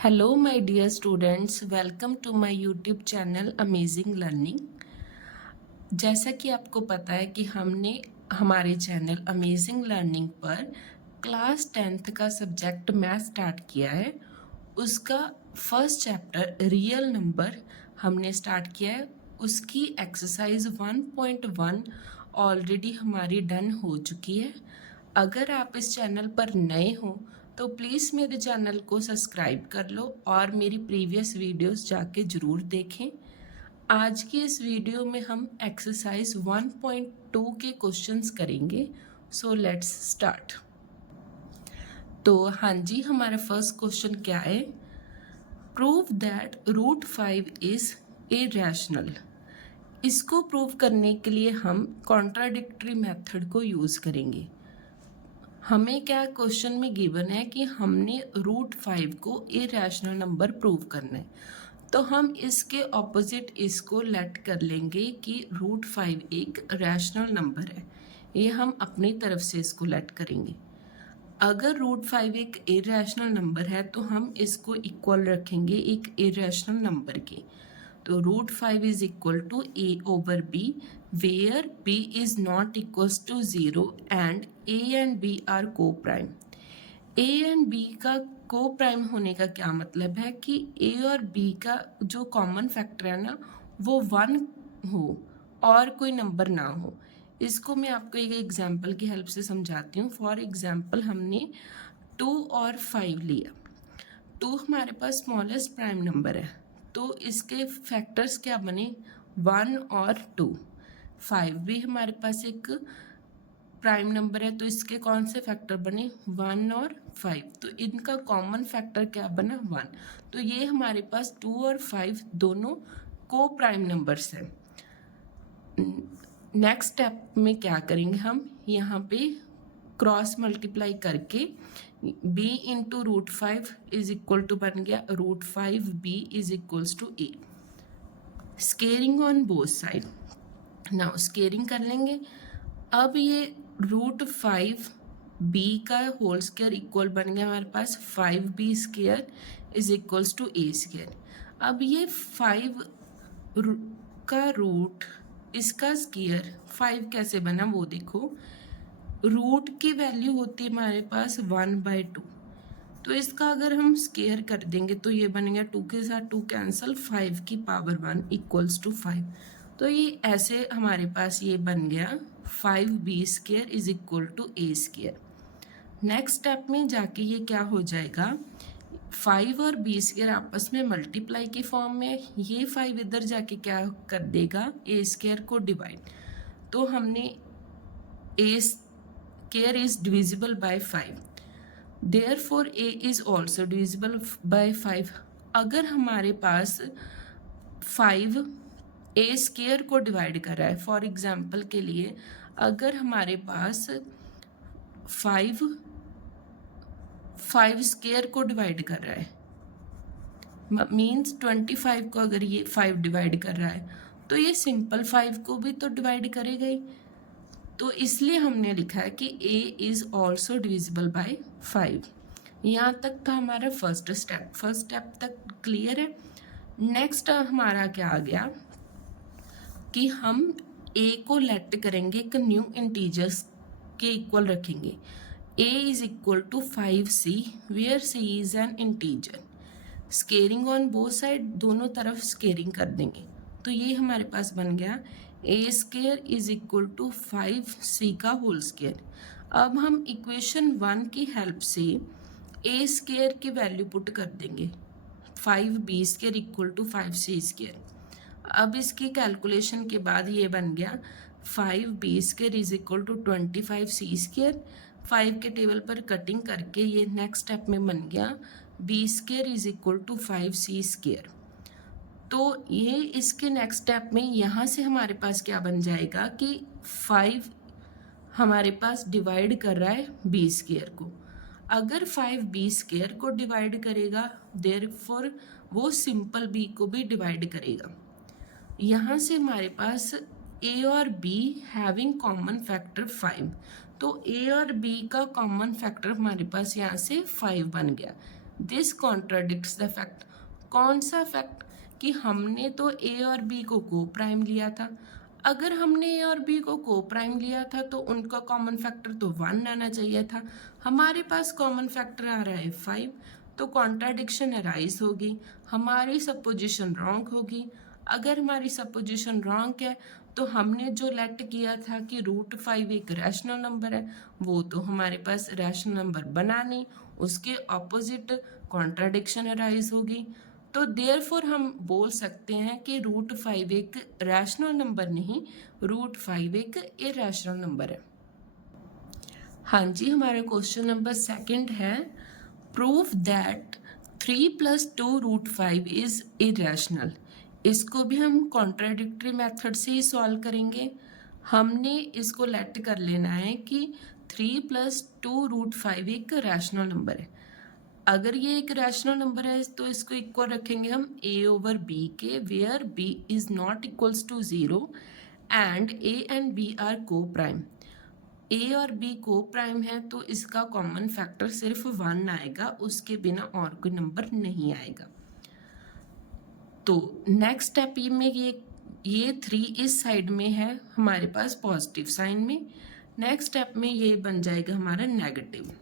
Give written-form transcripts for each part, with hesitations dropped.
Hello my dear students, welcome to my YouTube channel amazing learning. जैसा कि आपको पता है कि हमने हमारे चैनल अमेजिंग लर्निंग पर क्लास 10th का सब्जेक्ट मैथ स्टार्ट किया है। उसका फर्स्ट चैप्टर रियल नंबर हमने स्टार्ट किया है। उसकी एक्सरसाइज 1.1 ऑलरेडी हमारी डन हो चुकी है। अगर आप इस चैनल पर नए हो तो प्लीज़ मेरे चैनल को सब्सक्राइब कर लो और मेरी प्रीवियस वीडियोस जाके ज़रूर देखें। आज की इस वीडियो में हम एक्सरसाइज 1.2 के क्वेश्चंस करेंगे। So let's start. तो हाँ जी, हमारा फर्स्ट क्वेश्चन क्या है? Prove that √5 is irrational. इसको प्रूव करने के लिए हम कॉन्ट्राडिक्टरी मेथड को यूज़ करेंगे। हमें क्या क्वेश्चन में गिवन है कि हमने √5 को इरेशनल नंबर प्रूव करना है, तो हम इसके ऑपोजिट इसको लेट कर लेंगे कि √5 एक रैशनल नंबर है। ये हम अपनी तरफ से इसको लेट करेंगे। अगर √5 एक इरेशनल नंबर है तो हम इसको इक्वल रखेंगे एक इरेशनल नंबर के। तो √5 is equal to a/b where b is not equals to 0 and a and b are co-prime। a and b का को प्राइम होने का क्या मतलब है कि a और b का जो कॉमन फैक्टर है ना वो 1 हो और कोई नंबर ना हो। इसको मैं आपको एक एग्जांपल की हेल्प से समझाती हूँ। फॉर एग्जांपल हमने 2 और 5 लिया। 2 हमारे पास स्मॉलेस्ट प्राइम नंबर है, तो इसके फैक्टर्स क्या बने? 1 और 2। 5 भी हमारे पास एक प्राइम नंबर है, तो इसके कौन से फैक्टर बने? 1 और 5। तो इनका कॉमन फैक्टर क्या बना? 1। तो ये हमारे पास 2 और 5 दोनों को प्राइम नंबर्स हैं। नेक्स्ट स्टेप में क्या करेंगे हम? यहाँ पे क्रॉस मल्टीप्लाई करके b into √5 is equal to बन गया √5b is equals to a। Squaring on both side. Now squaring कर लेंगे। अब ये √5b का होल स्क्वायर इक्वल बन गया हमारे पास 5b square is equals to a square. अब ये 5 का रूट इसका स्क्वायर 5 कैसे बना वो देखो। रूट की वैल्यू होती है हमारे पास 1/2, तो इसका अगर हम स्क्वायर कर देंगे तो ये बनेगा 2 के साथ 2 कैंसिल, 5 की पावर 1 इक्वल्स टू 5। तो ये ऐसे हमारे पास ये बन गया 5b square is equal to a square. Next step में जाके ये क्या हो जाएगा? 5 और b स्क्वायर आपस में मल्टीप्लाई की फॉर्म में, ये 5 इधर जाके क्या कर देगा? a स्क्वायर को डिवाइड। तो हमने a square is divisible by 5, therefore a is also divisible by 5। अगर हमारे पास 5 a स्क्वायर को डिवाइड कर रहा है, फॉर एग्जांपल के लिए अगर हमारे पास 5 स्क्वायर को डिवाइड कर रहा है, मीन्स 25 को अगर ये 5 डिवाइड कर रहा है तो ये सिंपल 5 को भी तो डिवाइड करेगा ही। तो इसलिए हमने लिखा है कि a is also divisible by 5। यहाँ तक था हमारा फर्स्ट स्टेप तक क्लियर है। नेक्स्ट हमारा क्या आ गया कि हम a को लेट करेंगे एक न्यू इंटीजर्स के इक्वल रखेंगे। a is equal to 5c where c is an integer. Squaring on both side, दोनों तरफ स्केयरिंग कर देंगे, तो ये हमारे पास बन गया a square is equal to 5c का होल स्क्वायर। अब हम इक्वेशन 1 की हेल्प से a स्क्वायर की वैल्यू पुट कर देंगे, 5b square equal to 5c square. अब इसकी कैलकुलेशन के बाद ये बन गया 5b square is equal to 25c square. 5 के टेबल पर कटिंग करके ये नेक्स्ट स्टेप में बन गया b square is equal to 5c square. तो ये इसके नेक्स्ट स्टेप में यहाँ से हमारे पास क्या बन जाएगा कि 5 हमारे पास डिवाइड कर रहा है b स्क्वायर को। अगर 5b स्क्वायर को डिवाइड करेगा, देयरफॉर वो सिंपल b को भी डिवाइड करेगा। यहाँ से हमारे पास a और b हैविंग कॉमन फैक्टर 5, तो a और b का कॉमन फैक्टर हमारे पास यहाँ से 5 बन गया। This contradicts the fact. कौन सा फैक्ट? कि हमने तो ए और बी को प्राइम लिया था। अगर हमने ए और बी को प्राइम लिया था तो उनका कॉमन फैक्टर तो 1 आना चाहिए था। हमारे पास कॉमन फैक्टर आ रहा है 5, तो कॉन्ट्राडिक्शन अराइज होगी, हमारी सपोजिशन रॉन्ग होगी। अगर हमारी सपोजिशन रॉन्ग है तो हमने जो लेट किया था कि √5 एक रैशनल नंबर है, वो तो हमारे पास रैशनल नंबर बना नहीं, उसके ऑपोजिट कॉन्ट्राडिक्शन अराइज होगी। तो देयरफॉर हम बोल सकते हैं कि √5 एक रैशनल नंबर नहीं, √5 एक इरैशनल नंबर है। हाँ जी, हमारा क्वेश्चन नंबर 2 है, प्रूव दैट 3 + 2 √5 इज इरैशनल। इसको भी हम कॉन्ट्राडिक्टरी मेथड से ही सॉल्व करेंगे। हमने इसको लेट कर लेना है कि 3 + 2 √5 एक रैशनल नंबर है। अगर ये एक रैशनल नंबर है तो इसको इक्वल रखेंगे हम a/b के, where b is not equals to 0 and a and b are को प्राइम। a और b को प्राइम है तो इसका कॉमन फैक्टर सिर्फ 1 आएगा, उसके बिना और कोई नंबर नहीं आएगा। तो नेक्स्ट स्टेप में ये 3 इस साइड में है हमारे पास पॉजिटिव साइन में, नेक्स्ट स्टेप में ये बन जाएगा हमारा नेगेटिव।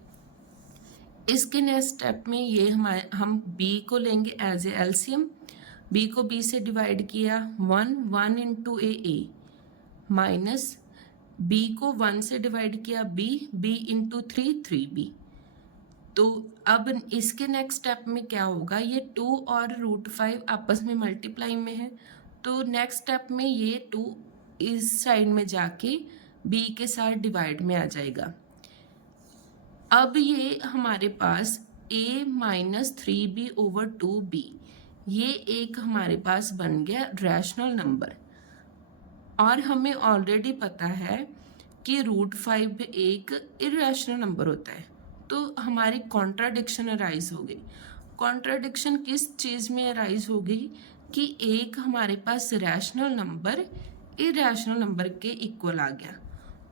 इसके नेक्स्ट स्टेप में ये हम b को लेंगे एज ए एलसीएम। b को b से डिवाइड किया 1 इंटू a माइनस b को 1 से डिवाइड किया b इंटू 3b। तो अब इसके नेक्स्ट स्टेप में क्या होगा, ये 2 और √5 आपस में मल्टीप्लाई में है, तो नेक्स्ट स्टेप में ये 2 इस साइड में जाके b के साथ डिवाइड में आ जाएगा। अब ये हमारे पास a - 3b/2b, ये एक हमारे पास बन गया रैशनल नंबर। और हमें ऑलरेडी पता है कि √5 एक इरैशनल नंबर होता है, तो हमारी कॉन्ट्राडिक्शन अराइज हो गई। कॉन्ट्राडिक्शन किस चीज़ में अराइज हो गई कि एक हमारे पास रैशनल नंबर इरैशनल नंबर के इक्वल आ गया,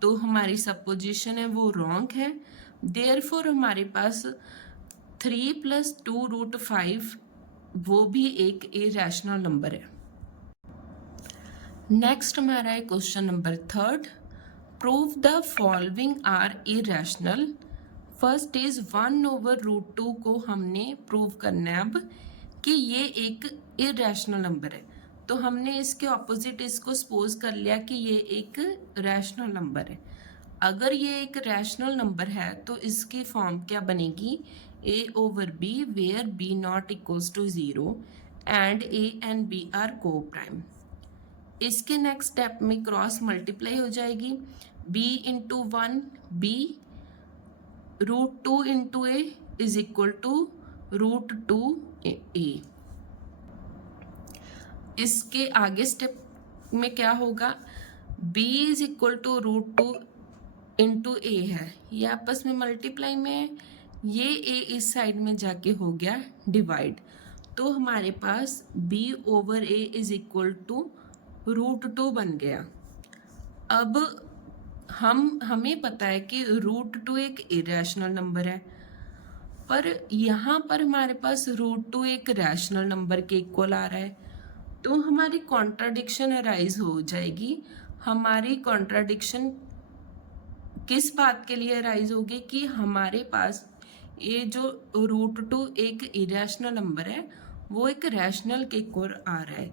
तो हमारी सपोजिशन है वो रॉन्ग है। देयरफॉर हमारे पास 3 + 2 √5 वो भी एक इरैशनल नंबर है। नेक्स्ट हमारा है question number 3, prove the following are irrational. First is 1/√2 को हमने प्रूव करना है अब कि ये एक इरैशनल नंबर है, तो हमने इसके ऑपोजिट इसको सपोज कर लिया कि ये एक रैशनल नंबर है। अगर ये एक रैशनल नंबर है तो इसकी फॉर्म क्या बनेगी, a/b where b not equals to 0 and a and b are को प्राइम। इसके नेक्स्ट स्टेप में क्रॉस मल्टीप्लाई हो जाएगी, b into 1 b, √2 into a is equal to √2 a। इसके आगे स्टेप में क्या होगा, b is equal to √2 into A है, ये आपस में मल्टीप्लाई में है, ये a इस साइड में जाके हो गया डिवाइड, तो हमारे पास b/a इज इक्वल टू √2 बन गया। अब हमें पता है कि √2 एक इरैशनल नंबर है, पर यहाँ पर हमारे पास √2 एक रैशनल नंबर के इक्वल आ रहा है, तो हमारी कॉन्ट्राडिक्शन अराइज हो जाएगी। हमारी कॉन्ट्राडिक्शन किस बात के लिए अराइज होगी कि हमारे पास ये जो √2 एक इरैशनल नंबर है वो एक रैशनल के इक्वल आ रहा है,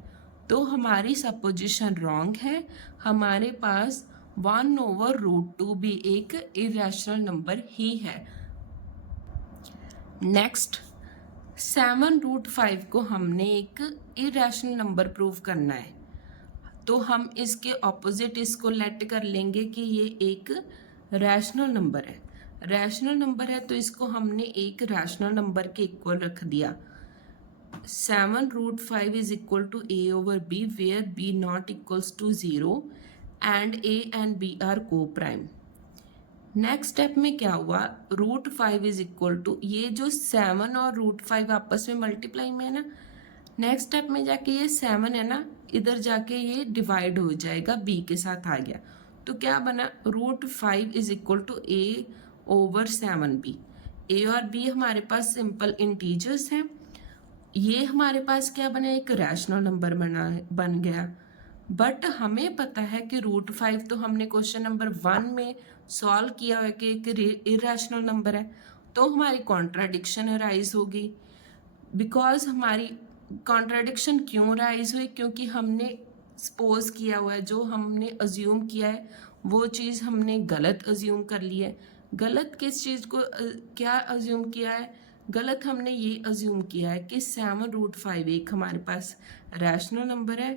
तो हमारी सपोजिशन रॉन्ग है। हमारे पास 1/√2 भी एक इरैशनल नंबर ही है। नेक्स्ट 7√5 को हमने एक इरैशनल नंबर प्रूव करना है, तो हम इसके ऑपोजिट इसको लेट कर लेंगे कि ये एक रैशनल नंबर है। रैशनल नंबर है तो इसको हमने एक रैशनल नंबर के इक्वल रख दिया। 7√5 is equal to a/b where b not equals to 0 and a and b are को प्राइम। नेक्स्ट स्टेप में क्या हुआ, √5 इज इक्वल टू, ये जो 7 और √5 आपस में मल्टीप्लाई में है ना, नेक्स्ट स्टेप में जाके ये 7 है ना, इधर जाके ये डिवाइड हो जाएगा, b के साथ आ गया, तो क्या बना, √5 इज इक्वल टू a/7b। ए और बी हमारे पास सिंपल इंटीजर्स हैं, ये हमारे पास क्या बना, एक रैशनल नंबर बन गया। बट हमें पता है कि √5 तो हमने क्वेश्चन नंबर 1 में सॉल्व किया है कि एक इरेशनल नंबर है, तो हमारी कॉन्ट्राडिक्शन अराइज होगी। बिकॉज हमारी कॉन्ट्राडिक्शन क्यों राइज हुई, क्योंकि हमने सपोज किया हुआ है, जो हमने अज्यूम किया है वो चीज़ हमने गलत अज्यूम कर ली है। गलत किस चीज़ को क्या अज्यूम किया है, गलत हमने ये अज्यूम किया है कि 7√5 एक हमारे पास रैशनल नंबर है।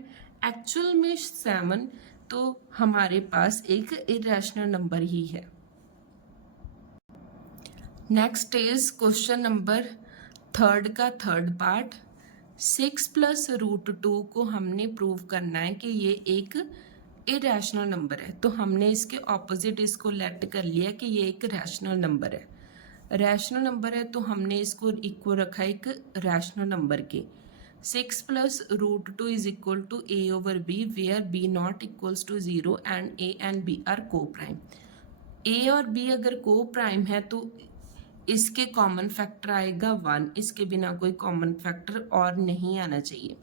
एक्चुअल में 7 तो हमारे पास एक इरेशनल नंबर ही है। नेक्स्ट इज क्वेश्चन नंबर 3 का थर्ड पार्ट। 6 + √2 को हमने प्रूव करना है कि ये एक इरेशनल नंबर है, तो हमने इसके ऑपोजिट इसको लेट कर लिया कि ये एक रैशनल नंबर है। रैशनल नंबर है तो हमने इसको इक्वल रखा एक रैशनल नंबर के। 6 + √2 is equal to a/b where b not equals to 0 and a and b are को प्राइम। a और b अगर को प्राइम है तो इसके कॉमन फैक्टर आएगा 1, इसके बिना कोई कॉमन फैक्टर और नहीं आना चाहिए।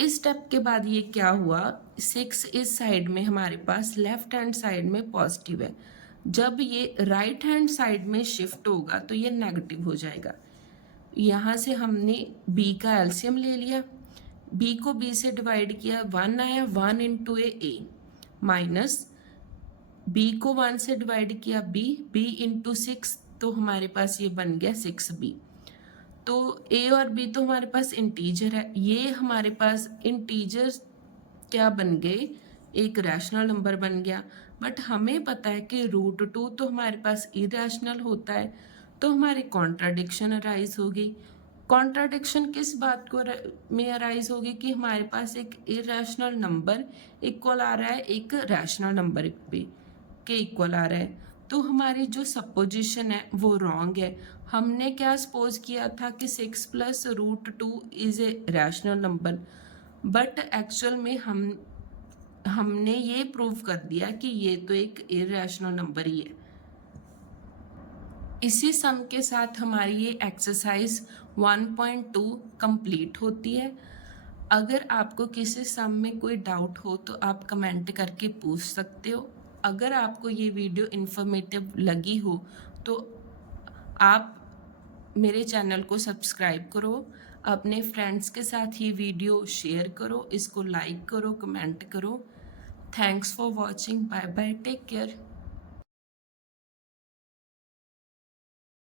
इस स्टेप के बाद ये क्या हुआ, 6 इस साइड में हमारे पास लेफ्ट हैंड साइड में पॉजिटिव है, जब ये राइट हैंड साइड में शिफ्ट होगा तो ये नेगेटिव हो जाएगा। यहाँ से हमने b का एलसीएम ले लिया, b को b से डिवाइड किया, 1 आया, 1 इंटू ए माइनस b को 1 से डिवाइड किया b इंटू 6, तो हमारे पास ये बन गया 6b। तो a और b तो हमारे पास इंटीजर है, ये हमारे पास इंटीजर क्या बन गए, एक रैशनल नंबर बन गया। बट हमें पता है कि √2 तो हमारे पास इरेशनल होता है, तो हमारी कॉन्ट्राडिक्शन अराइज होगी। कॉन्ट्राडिक्शन किस बात को में अराइज होगी कि हमारे पास एक इरेशनल नंबर इक्वल आ रहा है एक रैशनल नंबर पे के इक्वल आ रहा है, तो हमारी जो सपोजिशन है वो रॉन्ग है। हमने क्या सपोज किया था कि 6 + √2 is a rational number, but actual में हमने ये प्रूव कर दिया कि ये तो एक इरेशनल नंबर ही है। इसी सम के साथ हमारी ये एक्सरसाइज 1.2 कंप्लीट होती है। अगर आपको किसी सम में कोई डाउट हो तो आप कमेंट करके पूछ सकते हो। अगर आपको ये वीडियो इन्फॉर्मेटिव लगी हो तो आप मेरे चैनल को सब्सक्राइब करो, अपने फ्रेंड्स के साथ ये वीडियो शेयर करो, इसको लाइक करो, कमेंट करो। Thanks for watching, bye bye, take care.